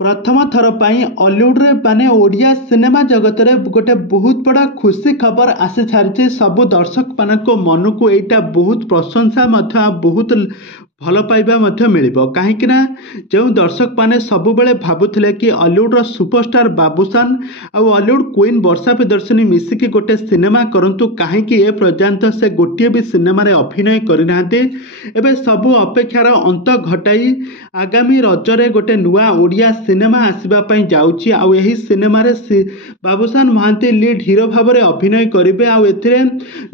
प्रथम थर हॉलीवुड रे माने ओडिया सिनेमा जगत रे गोटे बहुत बड़ा खुशी खबर आसी सारी सबु दर्शक मान मन को यहाँ बहुत प्रशंसा बहुत भल पाइबा मिलिबो कहीं ना जो दर्शक माने सब बेले भाबुथिले कि हॉलीवुड सुपरस्टार बाबूशान आउ हॉलीवुड क्वीन वर्षा प्रियदर्शिनी मिसिकी गोटे सिनेमा करंतु कहीं ए पर्यंत से गोटे भी सिनेमा रे अभिनय करना एबे सबु अपेक्षार अंत घटाई आगामी रजरे गोटे नुआ ओडिया सिनेमा आसवा जाउची आउ एही सिनेमा रे बाबूशान महांती लीड हीरो भाव में अभिनय करेंगे आउ एथिरे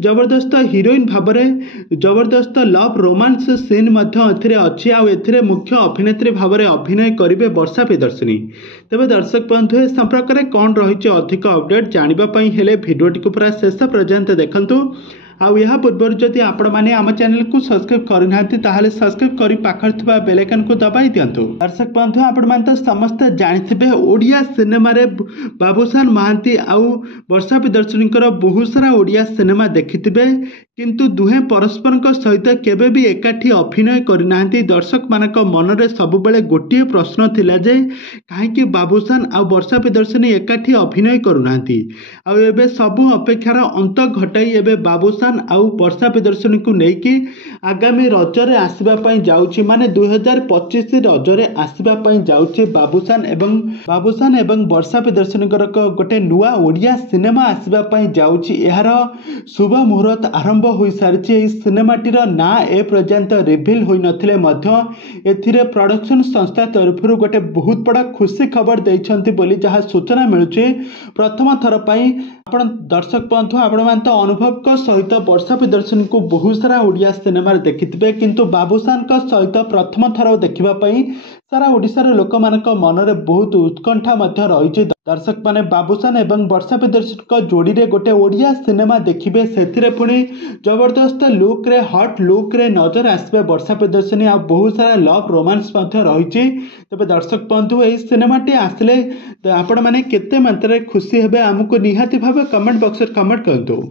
जबरदस्त हिरोइन भाव में जबरदस्त लव रोमांस सीन अच्छी आउ एथिरे मुख्य अभिनेत्री भाव में अभिनय करेंगे वर्षा प्रियदर्शिनी। तेज दर्शक बंधु ए संपर्क में कौन रही अधिक अपडेट जानापी हेले भिडियोटी को पूरा शेष पर्यंत देखंतु। आउ या पूर्व जदि आपण मैंने आम चैनल को सब्सक्राइब करना सब्सक्राइब कर पाखर थिबा बेल आइकन को दबाई दिंतु। दर्शक बंधु आपण मैंने तो समस्ते जानिथिबे ओडिया सिनेमा रे बाबूशान महांती आउ वर्षा प्रियदर्शिनी बहुत सारा ओडिया सिनेमा देखिथिबे किंतु दुहे परस्पर सहित केबे भी एकाठी अभिनय करना। दर्शक मानक मन रे सब बेले गोटे प्रश्न थिला जे कहीं बाबूशान आउ वर्षा प्रियदर्शिनी एकाठी अभिनय करूना आउ एबे सबु अपेक्षार अंत घटाई एबे बाबूशान आउ वर्षा प्रियदर्शिनी को लेकिन आगामी रजरे आसवा जाउची माने 2025 रजरे आसवा जाउची बाबूशान एवं वर्षा प्रियदर्शिनी गोटे नुआ ओडिया सिनेमा आसवा जाउची। यार शुभ मुहूर्त आरंभ हो सारी सिनेमाटीर ना ए पर्यंत रिभिल हो नथिले एथिरे प्रोडक्शन संस्था तरफ गोटे बहुत बड़ा खुशी खबर देइछंती बोली जहाँ सूचना मिलुची। प्रथम थर आपण दर्शक बंधु आपण मान तो अनुभव सहित वर्षा प्रियदर्शिनी को बहुत सारा ओडिया सिनेमा देखिथिबे किंतु बाबूशान सहित प्रथम थर देखिबापई सारा ओडिशार लोक मानक मन में बहुत उत्कंठा रही। दर्शक माने बाबूशान एवं वर्षा प्रियदर्शिनी जोड़ी रे गोटे ओडिया सिनेमा देखिबे सेथिरे पुणी जबरदस्त लुक रे हट लुक रे नजर आसबे वर्षा प्रियदर्शिनी आ बहुत सारा लव रोमांस रही। तबे दर्शक बंधु एही सिनेमाटी आसले आपण माने केते मात्रा खुशी हेबे आमको निहाती भाव कमेंट बॉक्स रे कमेंट करदो।